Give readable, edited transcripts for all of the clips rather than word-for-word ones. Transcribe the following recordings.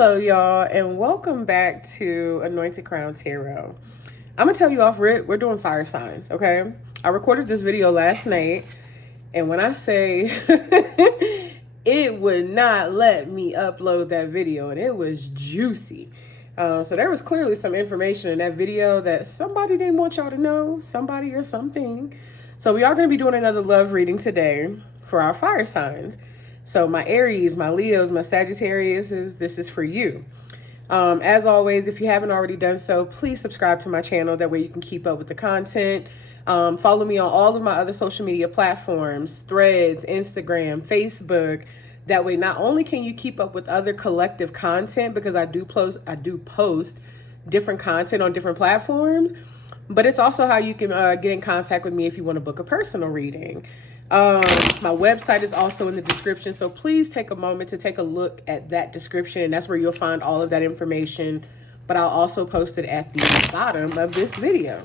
Hello, y'all, and welcome back to Anointed Crown Tarot. I'm gonna tell you off rip, we're doing fire signs, okay? I recorded this video last night, and when I say it would not let me upload that video, and it was juicy. So there was clearly some information in that video that somebody didn't want y'all to know, somebody or something. So we are going to be doing another love reading today for our fire signs. So my Aries, my Leos, my Sagittarius, this is for you. As always, if you haven't already done so, please subscribe to my channel. That way you can keep up with the content. Follow me on all of my other social media platforms, Threads, Instagram, Facebook. That way, not only can you keep up with other collective content, because I do post different content on different platforms, but it's also how you can get in contact with me if you want to book a personal reading. My website is also in the description, so please take a moment to take a look at that description, and that's where you'll find all of that information, but I'll also post it at the bottom of this video.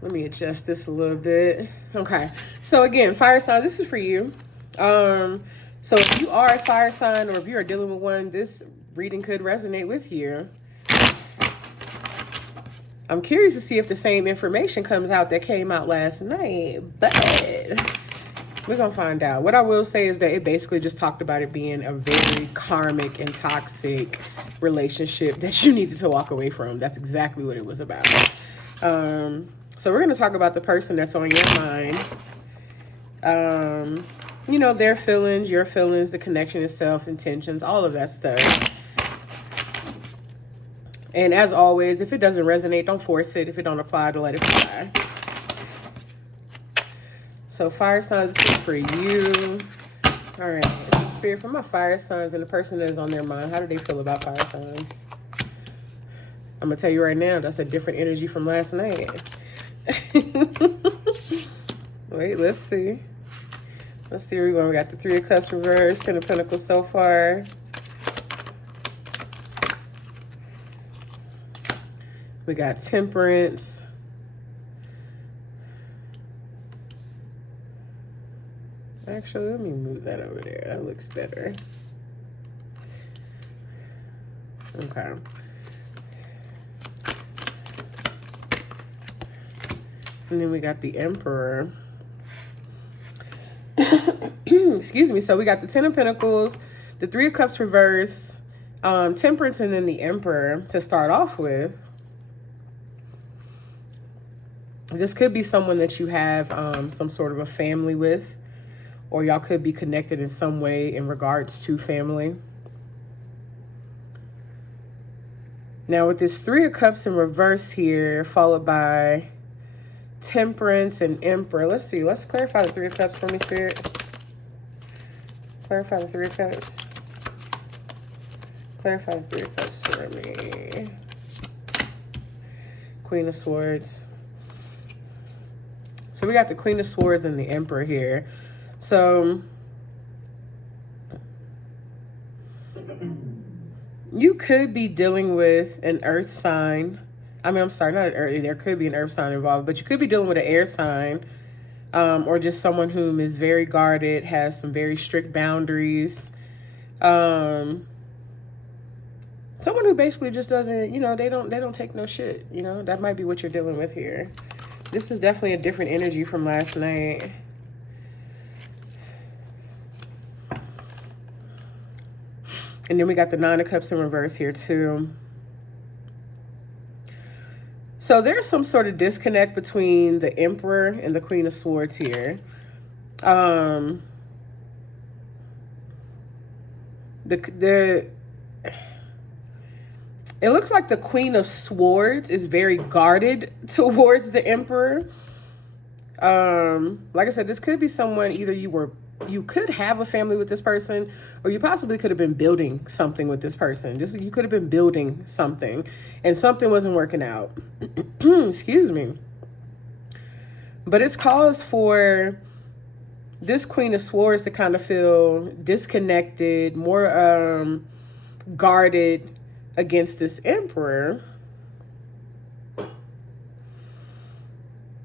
Let me adjust this a little bit. Okay, so again, fire signs, this is for you. So if you are a fire sign, or if you are dealing with one, this reading could resonate with you. I'm curious to see if the same information comes out that came out last night, but we're going to find out. What I will say is that it basically just talked about it being a very karmic and toxic relationship that you needed to walk away from. That's exactly what it was about. So we're going to talk about the person that's on your mind. You know, their feelings, your feelings, the connection itself, intentions, all of that stuff. And as always, if it doesn't resonate, don't force it. If it don't apply, don't let it fly. So fire signs, this is for you. All right, Spirit, for my fire signs and the person that is on their mind, how do they feel about fire signs? I'm going to tell you right now, that's a different energy from last night. Wait, let's see. Let's see where we're going. We got the Three of Cups reversed, Ten of Pentacles so far. We got Temperance. Actually, let me move that over there. That looks better. Okay. And then we got the Emperor. Excuse me. So we got the Ten of Pentacles, the Three of Cups reverse, Temperance, and then the Emperor to start off with. This could be someone that you have some sort of a family with, or y'all could be connected in some way in regards to family. Now with this Three of Cups in reverse here, followed by Temperance and Emperor. Let's see. Let's clarify the Three of Cups for me, Spirit. Clarify the Three of Cups. Clarify the Three of Cups for me. Queen of Swords. So we got the Queen of Swords and the Emperor here. So you could be dealing with an earth sign. I mean, I'm sorry, not an earth. There could be an earth sign involved, but you could be dealing with an air sign, or just someone whom is very guarded, has some very strict boundaries. Someone who basically just doesn't, you know, they don't take no shit. You know, that might be what you're dealing with here. This is definitely a different energy from last night. And then we got the Nine of Cups in reverse here too. So there's some sort of disconnect between the Emperor and the Queen of Swords here. It looks like the Queen of Swords is very guarded towards the Emperor. Like I said, this could be someone, either you could have a family with this person, or you possibly could have been building something with this person. You could have been building something, and something wasn't working out. Excuse me. But it's caused for this Queen of Swords to kind of feel disconnected, more guarded against this Emperor.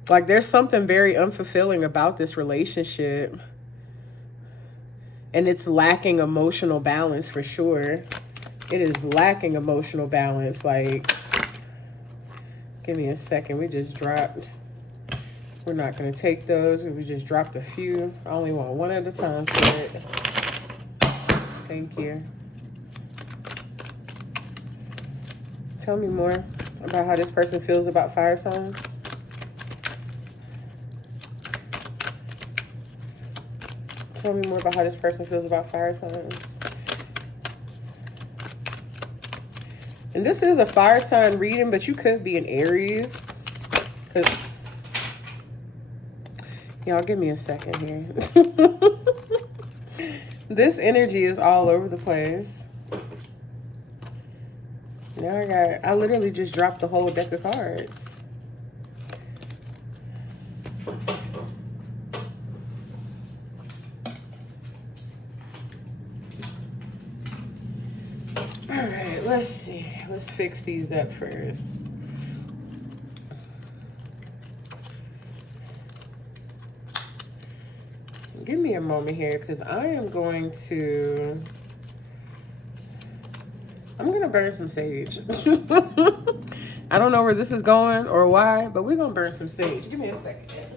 Like there's something very unfulfilling about this relationship, and it's lacking emotional balance for sure. it is lacking emotional balance. Like, give me a second. We just dropped. We're not going to take those. We just dropped a few. I only want one at a time, Spirit. Thank you. Tell me more about how this person feels about fire signs. Tell me more about how this person feels about fire signs. And this is a fire sign reading, but you could be an Aries. Y'all give me a second here. This energy is all over the place. Now I literally just dropped the whole deck of cards. All right, let's see. Let's fix these up first. Give me a moment here, because I'm going to burn some sage. I don't know where this is going or why, but we're gonna burn some sage. Give me a second.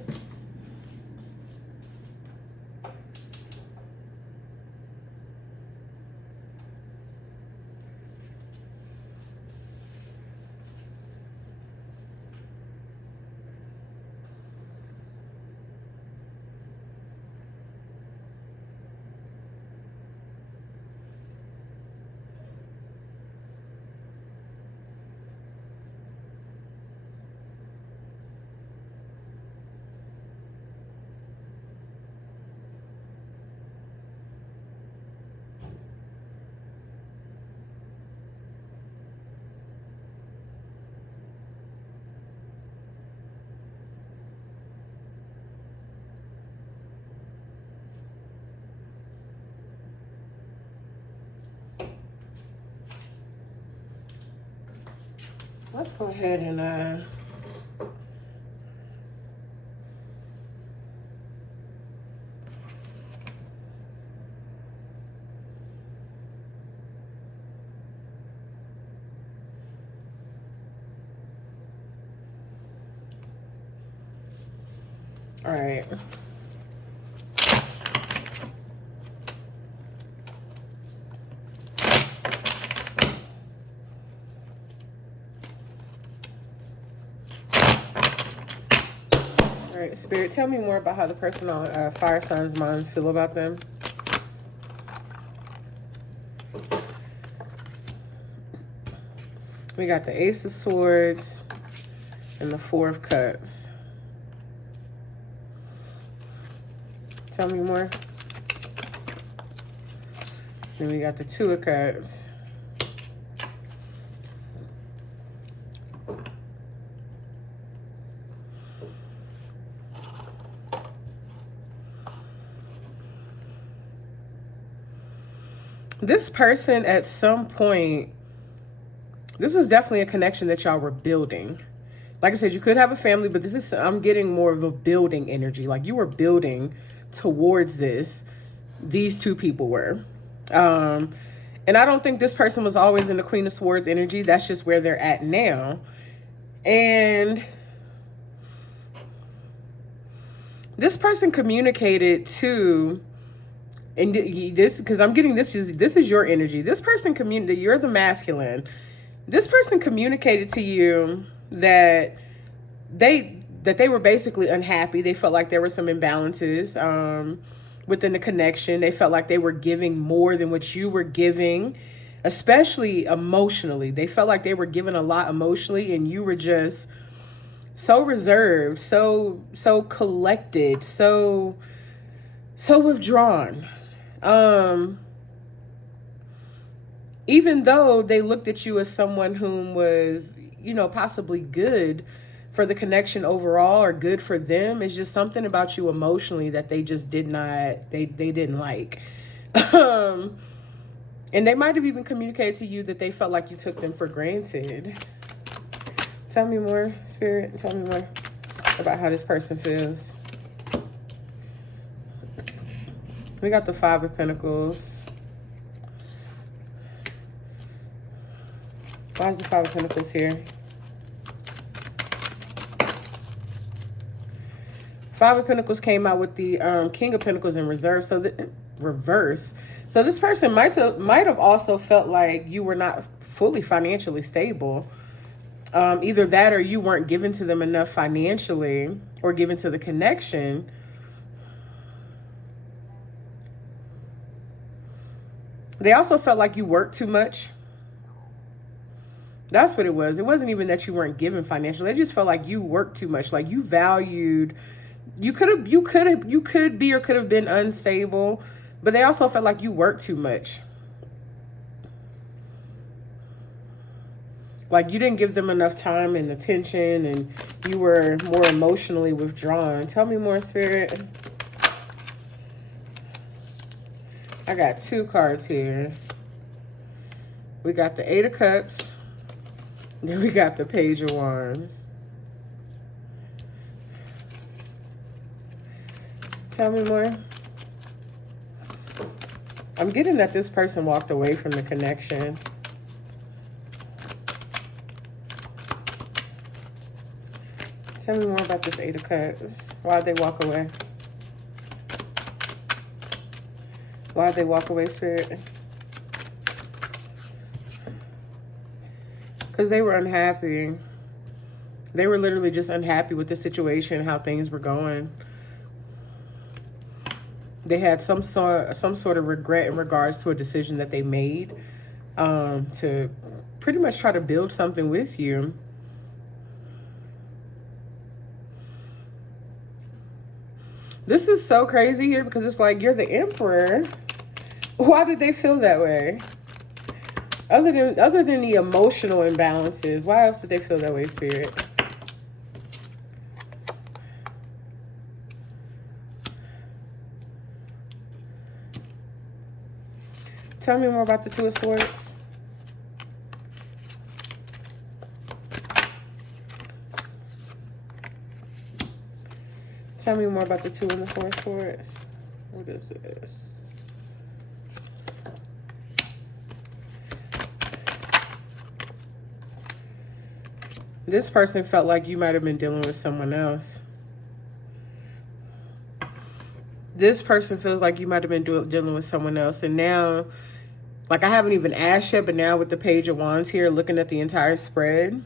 Let's go ahead and all right. All right, Spirit, tell me more about how the person on fire signs mind feel about them. We got the Ace of Swords and the Four of Cups. Tell me more. Then we got the Two of Cups. This person at some point, this was definitely a connection that y'all were building. Like I said, you could have a family, but this is, I'm getting more of a building energy. Like you were building towards this. These two people were. And I don't think this person was always in the Queen of Swords energy. That's just where they're at now. And this person communicated to, and this, because I'm getting this is your energy. This person communicated, you're the masculine. This person communicated to you that they were basically unhappy. They felt like there were some imbalances within the connection. They felt like they were giving more than what you were giving, especially emotionally. They felt like they were giving a lot emotionally, and you were just so reserved, so collected, so withdrawn. Even though they looked at you as someone whom was, you know, possibly good for the connection overall or good for them, it's just something about you emotionally that they just did not, they didn't like. And they might have even communicated to you that they felt like you took them for granted. Tell me more, Spirit. Tell me more about how this person feels. We got the Five of Pentacles. Why is the Five of Pentacles here? Five of Pentacles came out with the King of Pentacles in reserve, so the reverse. So this person might have also felt like you were not fully financially stable. Either that or you weren't given to them enough financially or given to the connection. They also felt like you worked too much. That's what it was. It wasn't even that you weren't given financially. They just felt like you worked too much. Like you valued, you could be or could have been unstable, but they also felt like you worked too much. Like you didn't give them enough time and attention, and you were more emotionally withdrawn. Tell me more, Spirit. I got two cards here. We got the Eight of Cups. Then we got the Page of Wands. Tell me more. I'm getting that this person walked away from the connection. Tell me more about this Eight of Cups. Why'd they walk away? Why'd they walk away, Spirit? Because they were unhappy. They were literally just unhappy with the situation, how things were going. They had some sort of regret in regards to a decision that they made to pretty much try to build something with you. This is so crazy here because it's like you're the Emperor. Why did they feel that way? Other than the emotional imbalances, why else did they feel that way, Spirit? Tell me more about the Two of Swords. Tell me more about the Two and the Four of Swords. What is this? This person felt like you might have been dealing with someone else. This person feels like you might have been dealing with someone else. And now, like I haven't even asked yet, but now with the Page of Wands here, looking at the entire spread,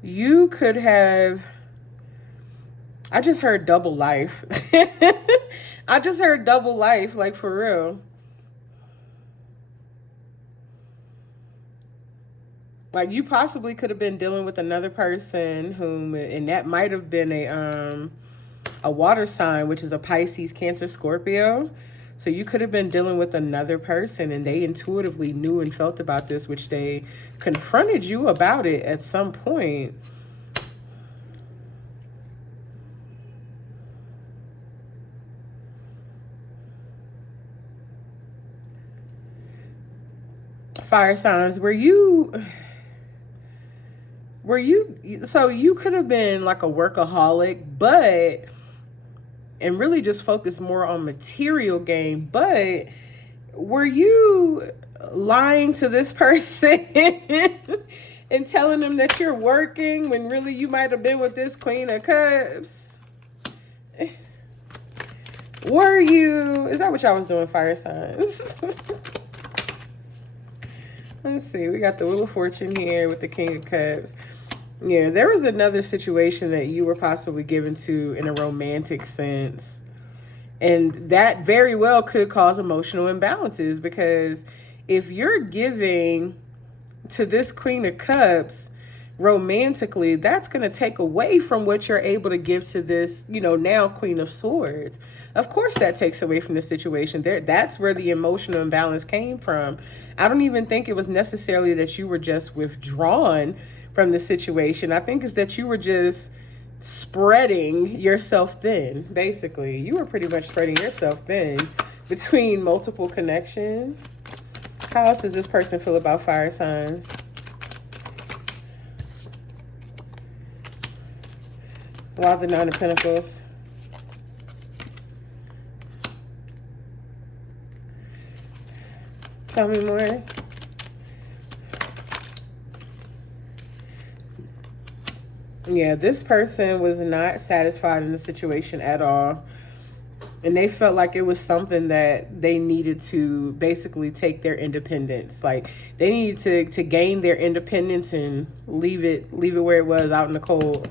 you could have, I just heard double life. I just heard double life, like for real. Like you possibly could have been dealing with another person whom, and that might have been a water sign, which is a Pisces, Cancer, Scorpio. So you could have been dealing with another person and they intuitively knew and felt about this, which they confronted you about it at some point. Fire signs, so you could have been like a workaholic, but, and really just focus more on material gain, but were you lying to this person and telling them that you're working when really you might have been with this Queen of Cups? Were you, is that what y'all was doing, fire signs? Let's see, we got the Wheel of Fortune here with the King of Cups. Yeah, there was another situation that you were possibly given to in a romantic sense. And that very well could cause emotional imbalances, because if you're giving to this Queen of Cups romantically, that's going to take away from what you're able to give to this, you know, now Queen of Swords. Of course, that takes away from the situation. That's where the emotional imbalance came from. I don't even think it was necessarily that you were just withdrawn from the situation. I think it's that you were just spreading yourself thin, basically. You were pretty much spreading yourself thin between multiple connections. How else does this person feel about fire signs? Why the Nine of Pentacles? Tell me more. Yeah, this person was not satisfied in the situation at all. And they felt like it was something that they needed to basically take their independence. Like they needed to gain their independence and leave it where it was, out in the cold.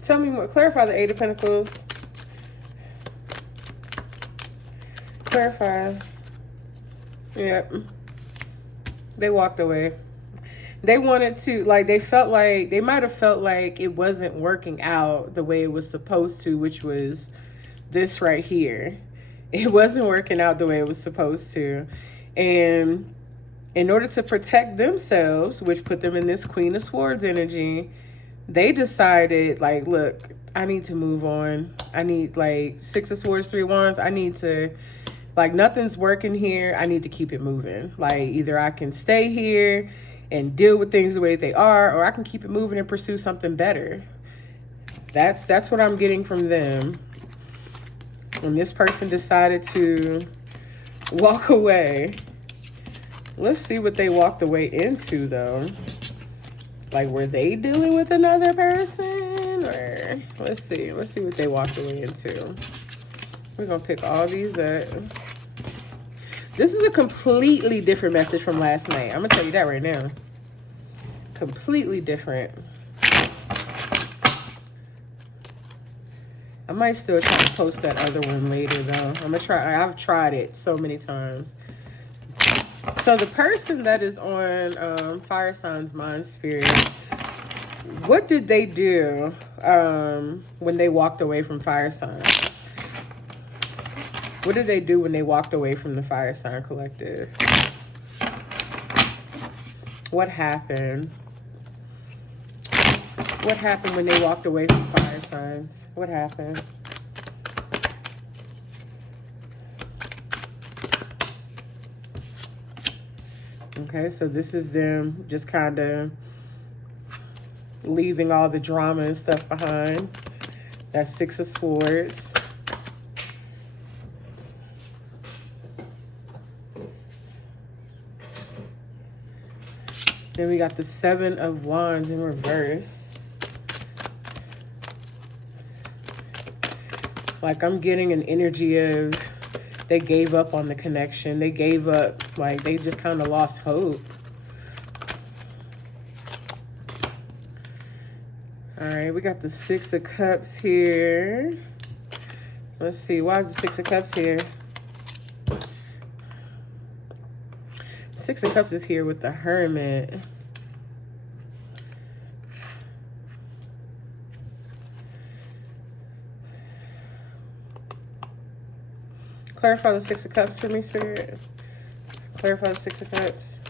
Tell me more. Clarify the Eight of Pentacles. Clarify. Yep. They walked away. They wanted to, like, they felt like, they might have felt like it wasn't working out the way it was supposed to, which was this right here. It wasn't working out the way it was supposed to. And in order to protect themselves, which put them in this Queen of Swords energy, they decided, like, look, I need to move on. I need, like, Six of Swords, Three of Wands. I need to, like, nothing's working here. I need to keep it moving. Like, either I can stay here and deal with things the way they are, or I can keep it moving and pursue something better. That's what I'm getting from them. And this person decided to walk away. Let's see what they walked away into, though. Like, were they dealing with another person? Or let's see what they walked away into. We're gonna pick all these up. This is a completely different message from last night. I'm gonna tell you that right now. Completely different. I might still try to post that other one later, though. I'm gonna try. I've tried it so many times. So the person that is on Fire Signs Mind Spirit, what did they do when they walked away from Fire Signs? What did they do when they walked away from the Fire Sign Collective? What happened? What happened when they walked away from Fire Signs? What happened? Okay, so this is them just kind of leaving all the drama and stuff behind. That's Six of Swords. Then we got the Seven of Wands in reverse. Like, I'm getting an energy of they gave up on the connection. They gave up, like, they just kind of lost hope. All right, we got the Six of Cups here. Let's see, why is the Six of Cups here? Six of Cups is here with the Hermit. Clarify the Six of Cups for me, Spirit. Clarify the Six of Cups.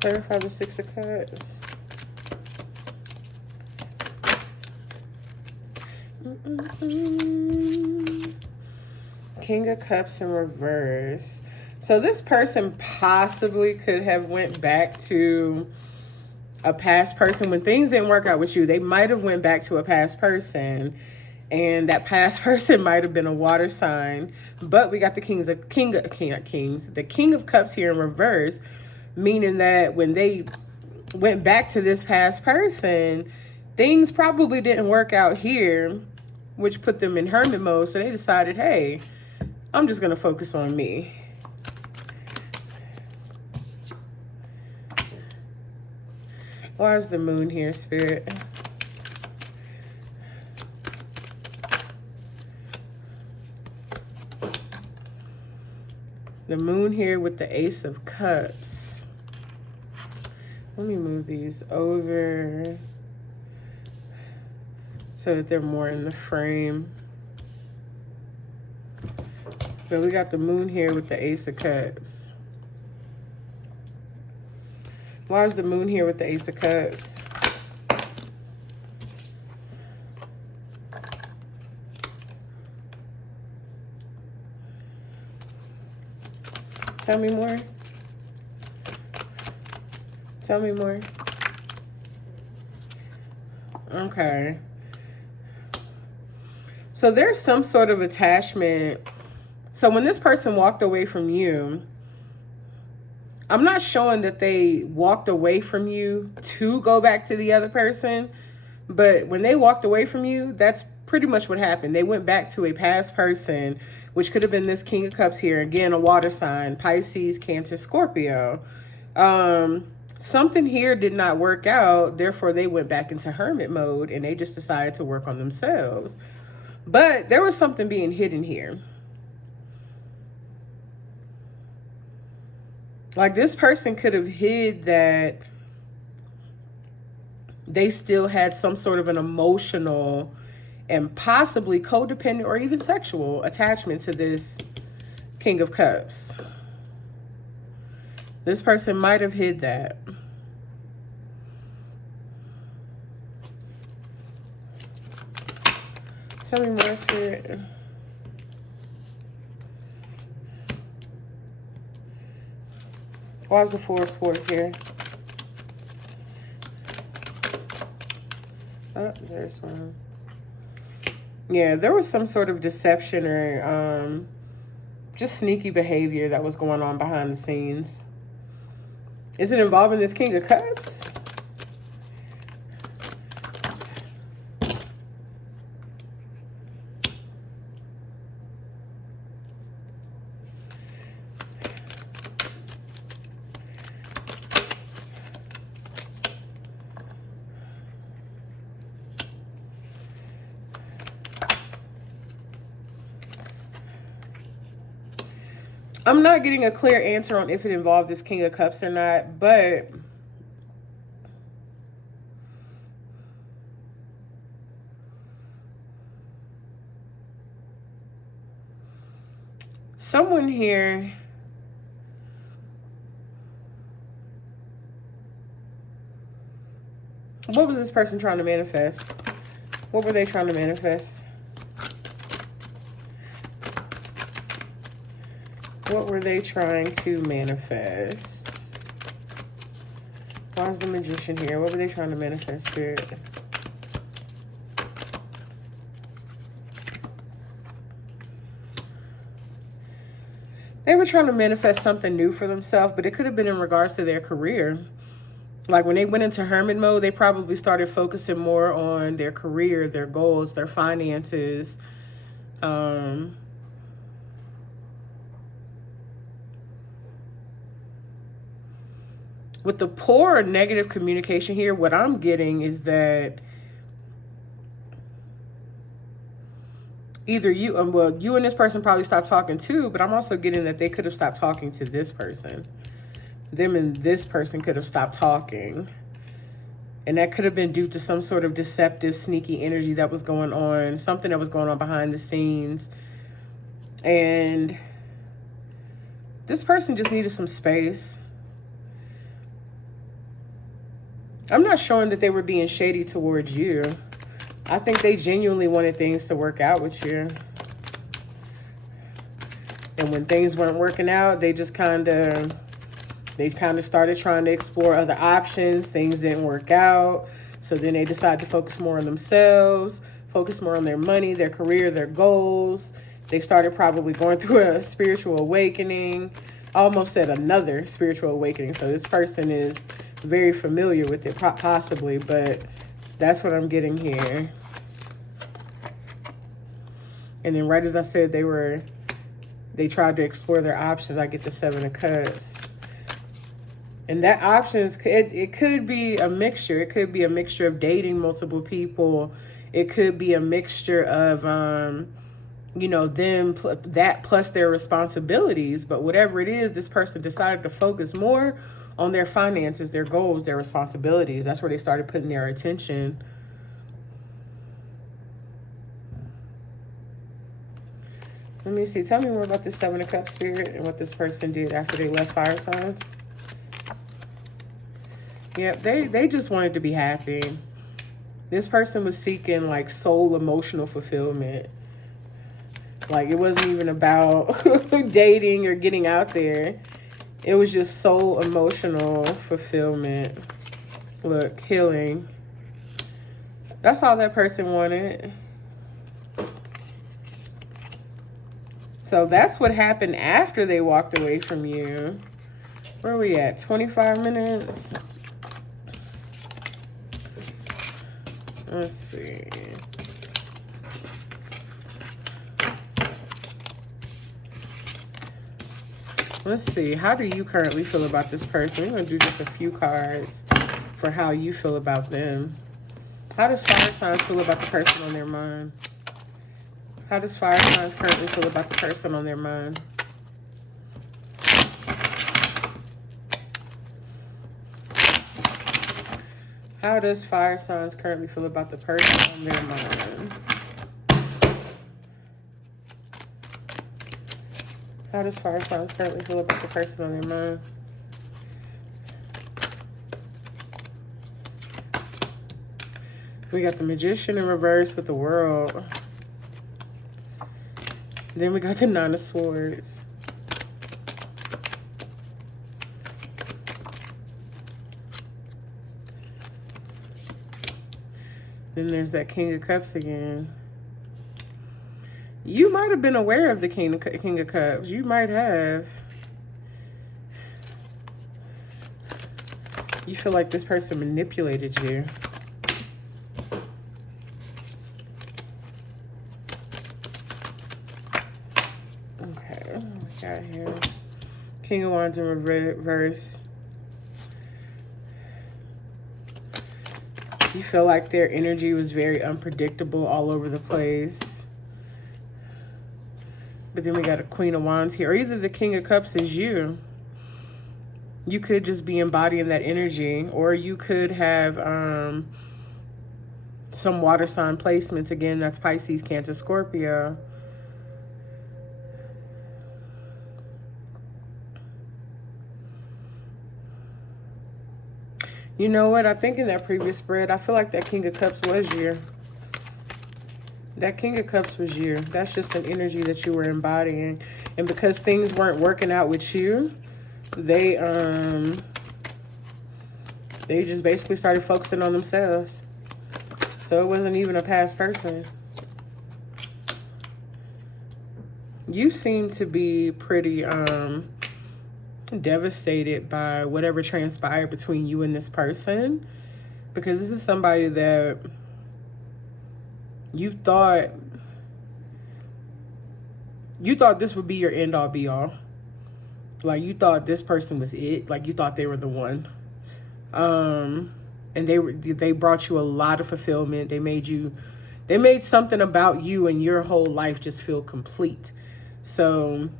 Clarify the Six of Cups. King of Cups in reverse. So this person possibly could have went back to a past person. When things didn't work out with you, they might have went back to a past person, and that past person might have been a water sign. But we got the King of Cups here in reverse, meaning that when they went back to this past person, things probably didn't work out here, which put them in hermit mode. So they decided, hey, I'm just going to focus on me. Why is the Moon here, Spirit? The Moon here with the Ace of Cups. Let me move these over so that they're more in the frame. But we got the Moon here with the Ace of Cups. Why is the Moon here with the Ace of Cups? Tell me more. Tell me more. Okay. So there's some sort of attachment. So when this person walked away from you, I'm not showing that they walked away from you to go back to the other person. But when they walked away from you, that's pretty much what happened. They went back to a past person, which could have been this King of Cups here. Again, a water sign, Pisces, Cancer, Scorpio. Something here did not work out. Therefore, they went back into hermit mode and they just decided to work on themselves. But there was something being hidden here. Like this person could have hid that they still had some sort of an emotional and possibly codependent or even sexual attachment to this King of Cups. This person might have hid that. Tell me more, Spirit. Why is the Four of Swords here? Oh, there's one. Yeah, there was some sort of deception or just sneaky behavior that was going on behind the scenes. Is it involving this King of Cups? I'm not getting a clear answer on if it involved this King of Cups or not, but someone here what was this person trying to manifest? What were they trying to manifest? What were they trying to manifest? Why is the Magician here? What were they trying to manifest, Spirit? They were trying to manifest something new for themselves, but it could have been in regards to their career. Like when they went into hermit mode, they probably started focusing more on their career, their goals, their finances. With the poor or negative communication here, what I'm getting is that either you, well, you and this person probably stopped talking too, but I'm also getting that they could have stopped talking to this person. Them and this person could have stopped talking. And that could have been due to some sort of deceptive, sneaky energy that was going on, something that was going on behind the scenes. And this person just needed some space. I'm not showing that they were being shady towards you. I think they genuinely wanted things to work out with you. And when things weren't working out, they kind of started trying to explore other options. Things didn't work out. So then they decided to focus more on themselves, focus more on their money, their career, their goals. They started probably going through a spiritual awakening. I almost said another spiritual awakening. So this person is very familiar with it, possibly, but that's what I'm getting here. And then right as I said, they tried to explore their options. I get the Seven of Cups. And that options, it could be a mixture. It could be a mixture of dating multiple people. It could be a mixture of, that plus their responsibilities. But whatever it is, this person decided to focus more on their finances, their goals, their responsibilities. That's where they started putting their attention. Let me see. Tell me more about this Seven of Cups, Spirit, and what this person did after they left fire signs. Yep, they just wanted to be happy. This person was seeking like soul emotional fulfillment. Like it wasn't even about dating or getting out there. It was just soul emotional fulfillment. Look, healing. That's all that person wanted. So that's what happened after they walked away from you. Where are we at? 25 minutes? Let's see. Let's see. How do you currently feel about this person? We're going to do just a few cards for how you feel about them. How does fire signs feel about the person on their mind? How does fire signs currently feel about the person on their mind? How does fire signs currently feel about the person on their mind? How does fire signs currently feel about the person on their mind? We got the Magician in reverse with the World. Then we got the Nine of Swords. Then there's that King of Cups again. You might have been aware of the King of Cups. You might have. You feel like this person manipulated you. Okay, what we got here? King of Wands in reverse. You feel like their energy was very unpredictable, all over the place. But then we got a Queen of Wands here. Or either the King of Cups is you. You could just be embodying that energy. Or you could have some water sign placements. Again, that's Pisces, Cancer, Scorpio. You know what? I think in that previous spread, I feel like that King of Cups was you. That King of Cups was you. That's just an energy that you were embodying. And because things weren't working out with you, they just basically started focusing on themselves. So it wasn't even a past person. You seem to be pretty devastated by whatever transpired between you and this person, because this is somebody that you thought this would be your end all be all. Like, you thought this person was it. Like, you thought they were the one. And they brought you a lot of fulfillment. They made something about you and your whole life just feel complete. So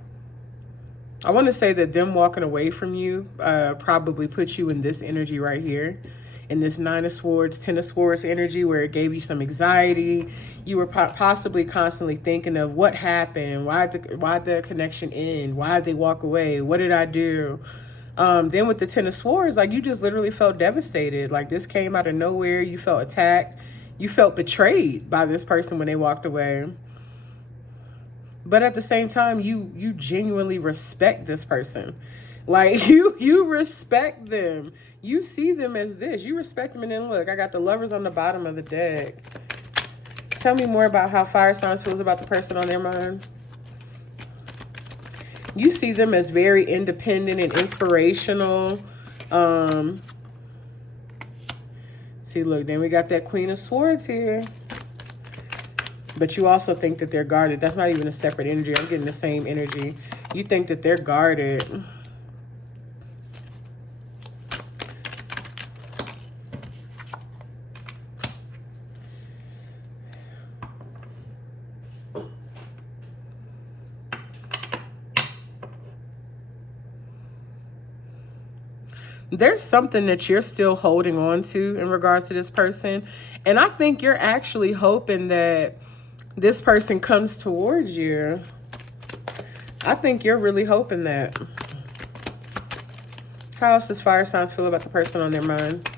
I want to say that them walking away from you probably put you in this energy right here, in this Nine of Swords, Ten of Swords energy, where it gave you some anxiety. You were possibly constantly thinking of what happened, why'd the connection end, why'd they walk away, what did I do? Then with the Ten of Swords, like, you just literally felt devastated. Like, this came out of nowhere. You felt attacked. You felt betrayed by this person when they walked away. But at the same time, you genuinely respect this person. Like, you respect them. You see them as this. You respect them. And then look, I got the Lovers on the bottom of the deck. Tell me more about how fire signs feels about the person on their mind. You see them as very independent and inspirational. See, look, then we got that Queen of Swords here. But you also think that they're guarded. That's not even a separate energy. I'm getting the same energy. You think that they're guarded. There's something that you're still holding on to in regards to this person. And I think you're actually hoping that this person comes towards you. I think you're really hoping that. How else does fire signs feel about the person on their mind?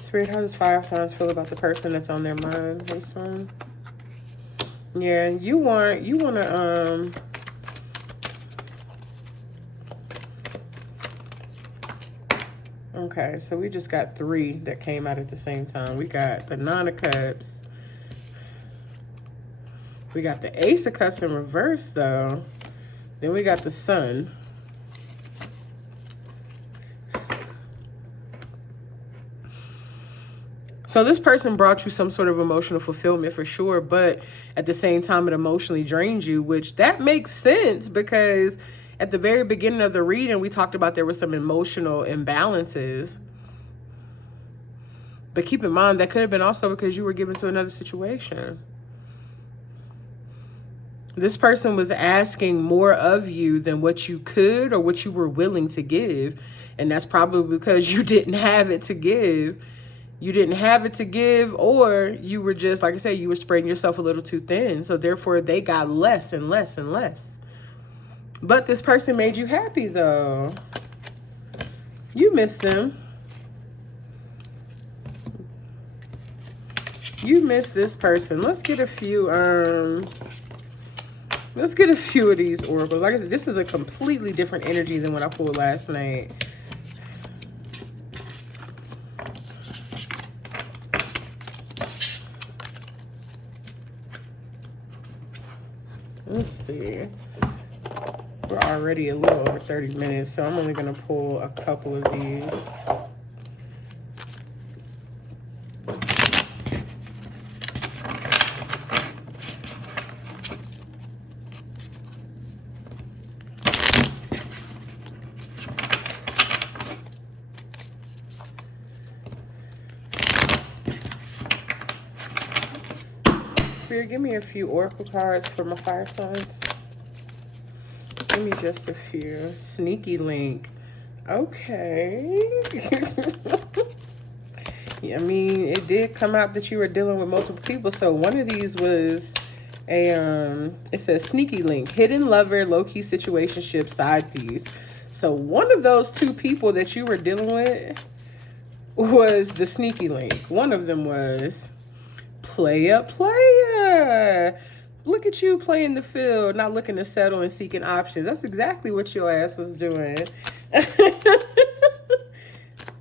Spirit, how does fire signs feel about the person that's on their mind? This one. Yeah, you want to Okay, so we just got 3 that came out at the same time. We got the 9 of Cups. We got the Ace of Cups in reverse, though. Then we got the Sun. So this person brought you some sort of emotional fulfillment for sure, but at the same time, it emotionally drained you, which that makes sense because at the very beginning of the reading, we talked about there were some emotional imbalances. But keep in mind, that could have been also because you were given to another situation. This person was asking more of you than what you could or what you were willing to give. And that's probably because you didn't have it to give. You didn't have it to give, or you were just, like I said, you were spreading yourself a little too thin. So therefore, they got less and less and less. But this person made you happy, though. You missed them. You missed this person. Let's get a few, let's get a few of these oracles. Like I said, this is a completely different energy than what I pulled last night. Let's see. We're already a little over 30 minutes, so I'm only going to pull a couple of these. Spirit, give me a few oracle cards for my fire signs. Give me just a few. Sneaky link. Okay. I mean, it did come out that you were dealing with multiple people. So one of these was a, it says sneaky link, hidden lover, low-key situationship, side piece. So one of those 2 people that you were dealing with was the sneaky link. One of them was player. Look at you playing the field, not looking to settle and seeking options. That's exactly what your ass was doing.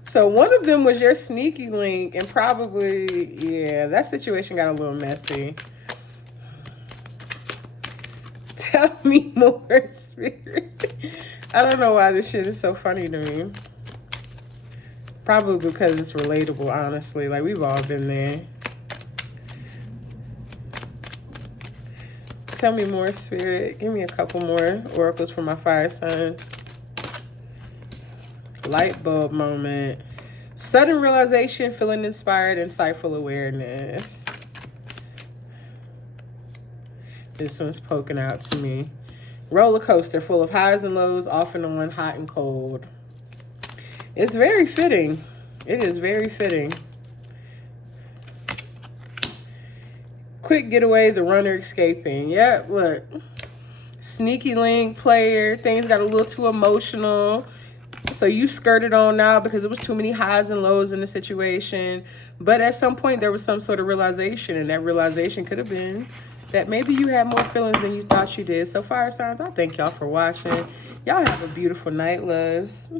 So one of them was your sneaky link, and probably, yeah, that situation got a little messy. Tell me more, Spirit. I don't know why this shit is so funny to me. Probably because it's relatable, honestly. Like, we've all been there. Tell me more, Spirit. Give me a couple more oracles for my fire signs. Light bulb moment. Sudden realization, feeling inspired, insightful awareness. This one's poking out to me. Roller coaster, full of highs and lows, off and on, hot and cold. It's very fitting. It is very fitting. Quick getaway, the runner escaping. Yep, look. Sneaky link, player. Things got a little too emotional. So you skirted on now because it was too many highs and lows in the situation. But at some point, there was some sort of realization. And that realization could have been that maybe you had more feelings than you thought you did. So fire signs, I thank y'all for watching. Y'all have a beautiful night, loves.